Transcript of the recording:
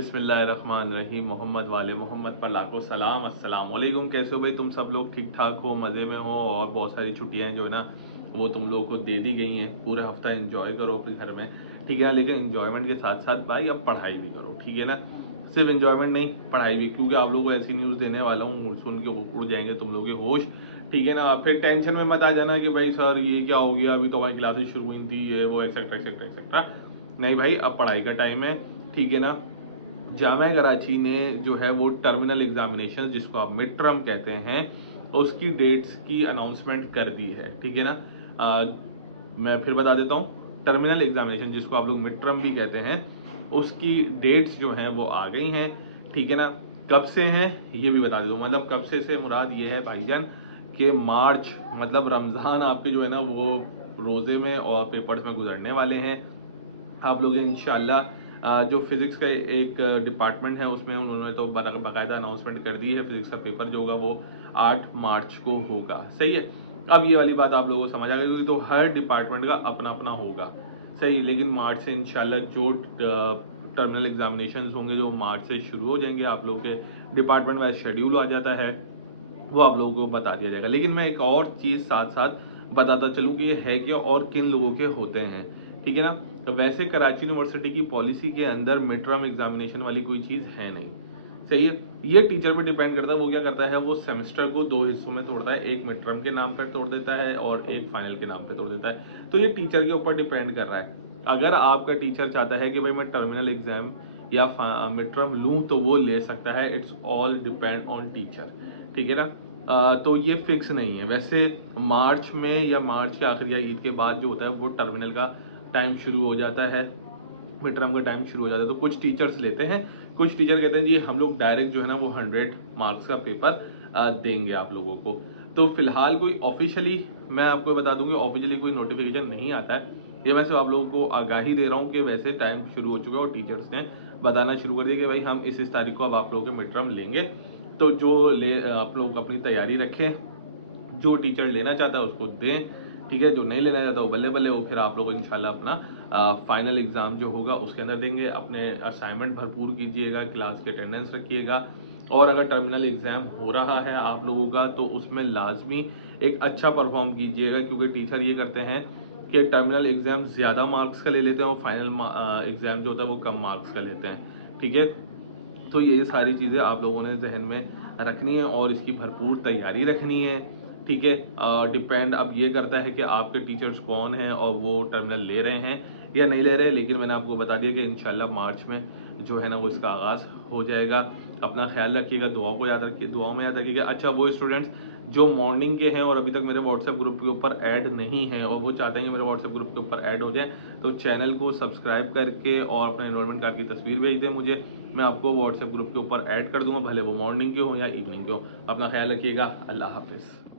बिस्मिल्लाहिर्रहमानिर्रहीम। मोहम्मद वाले मोहम्मद पर लाखों सलाम। अस्सलाम वालेकुम। कैसे हो भाई तुम सब लोग? ठीक ठाक हो, मज़े में हो? और बहुत सारी छुट्टियां जो है ना वो तुम लोगों को दे दी गई हैं। पूरा हफ्ता एंजॉय करो अपने घर में, ठीक है ना। लेकिन एंजॉयमेंट के साथ साथ भाई अब पढ़ाई भी करो, ठीक है ना। सिर्फ एंजॉयमेंट नहीं, पढ़ाई भी, क्योंकि आप लोगों को ऐसी न्यूज़ देने वाला हूँ सुन के उड़ जाएंगे तुम लोग के होश, ठीक है ना। फिर टेंशन में मत आ जाना कि भाई सर ये क्या हो गया, अभी तो हमारी क्लासेस शुरू हुई थी, ये वो एक्सेट्रा एक्सेट्रा एक्सेट्रा। नहीं भाई, अब पढ़ाई का टाइम है, ठीक है ना। जामिया कराची ने जो है वो टर्मिनल एग्जामिनेशन, जिसको आप मिड टर्म कहते हैं, उसकी डेट्स की अनाउंसमेंट कर दी है, ठीक है ना। मैं फिर बता देता हूँ, टर्मिनल एग्जामिनेशन जिसको आप लोग मिड टर्म भी कहते हैं, उसकी डेट्स जो हैं वो आ गई हैं, ठीक है ना। कब से हैं ये भी बता देता हूँ। मतलब कब से मुराद ये है भाईजान कि मार्च, मतलब रमज़ान आपके जो है ना वो रोज़े में और पेपर्स में गुजरने वाले हैं। आप लोग इंशाल्लाह जो फिज़िक्स का एक डिपार्टमेंट है उसमें उन्होंने तो बाकायदा अनाउंसमेंट कर दी है, फिज़िक्स का पेपर जो होगा वो 8 मार्च को होगा, सही है। अब ये वाली बात आप लोगों को समझ आ गई होगी, तो हर डिपार्टमेंट का अपना अपना होगा, सही है। लेकिन मार्च से इंशाल्लाह जो टर्मिनल एग्जामिनेशन होंगे जो मार्च से शुरू हो जाएंगे, आप लोगों के डिपार्टमेंट वाइज शेड्यूल आ जाता है, वो आप लोगों को बता दिया जाएगा। लेकिन मैं एक और चीज़ साथ साथ बताता चलूँ कि ये है क्या और किन लोगों के होते हैं, ठीक है ना। तो वैसे कराची यूनिवर्सिटी की पॉलिसी के अंदर मिड टर्म एग्जामिनेशन वाली कोई चीज़ है नहीं, सही है। ये टीचर पे डिपेंड करता है, वो क्या करता है, वो सेमेस्टर को 2 हिस्सों में तोड़ता है, एक मिड टर्म के नाम पर तोड़ देता है और एक फाइनल के नाम पे तोड़ देता है। तो ये टीचर के ऊपर डिपेंड कर रहा है। अगर आपका टीचर चाहता है कि भाई मैं टर्मिनल एग्जाम या मिड टर्म लूँ तो वो ले सकता है, it's all depend on teacher, ठीक है ना। तो ये फिक्स नहीं है। वैसे मार्च में या मार्च के आखिर या ईद के बाद जो होता है वो टर्मिनल का टाइम शुरू हो जाता है, मिड टर्म का टाइम शुरू हो जाता है। तो कुछ टीचर्स लेते हैं, कुछ टीचर कहते हैं जी हम लोग डायरेक्ट जो है ना वो 100 मार्क्स का पेपर देंगे आप लोगों को। तो फिलहाल कोई ऑफिशियली, मैं आपको बता दूंगी, ऑफिशियली कोई नोटिफिकेशन नहीं आता है। ये मैं सिर्फ आप लोगों को आगाही दे रहा हूँ कि वैसे टाइम शुरू हो चुका है और टीचर्स ने बताना शुरू कर दिया कि भाई हम इस तारीख को अब आप लोगों के मिड टर्म लेंगे। तो जो ले आप लोग अपनी तैयारी रखें, जो टीचर लेना चाहता है उसको दें, ठीक है। जो नहीं लेना चाहता वो बल्ले बल्ले, वो फिर आप लोग इंशाल्लाह अपना फाइनल एग्जाम जो होगा उसके अंदर देंगे। अपने असाइनमेंट भरपूर कीजिएगा, क्लास की अटेंडेंस रखिएगा, और अगर टर्मिनल एग्जाम हो रहा है आप लोगों का तो उसमें लाजमी एक अच्छा परफॉर्म कीजिएगा, क्योंकि टीचर ये करते हैं कि टर्मिनल एग्जाम ज़्यादा मार्क्स का ले लेते हैं और फाइनल एग्जाम जो होता है वो कम मार्क्स का लेते हैं, ठीक है। तो ये सारी चीज़ें आप लोगों ने जहन में रखनी है और इसकी भरपूर तैयारी रखनी है, ठीक है। डिपेंड अब ये करता है कि आपके टीचर्स कौन हैं और वो टर्मिनल ले रहे हैं या नहीं ले रहे। लेकिन मैंने आपको बता दिया कि इंशाल्लाह मार्च में जो है ना वो इसका आगाज़ हो जाएगा। अपना ख्याल रखिएगा, दुआओं को याद रखिए, दुआओं में याद रखिएगा। अच्छा, वो स्टूडेंट्स जो मॉर्निंग के हैं और अभी तक मेरे व्हाट्सएप ग्रुप के ऊपर ऐड नहीं हैं और वो चाहते हैं कि मेरे व्हाट्सएप ग्रुप के ऊपर ऐड हो जाए, तो चैनल को सब्सक्राइब करके और अपने एनरोलमेंट कार्ड की तस्वीर भेज दें मुझे, मैं आपको व्हाट्सएप ग्रुप के ऊपर ऐड कर दूंगा, भले वो मॉर्निंग के हो या इवनिंग के हो। अपना ख्याल रखिएगा। अल्लाह हाफिज़।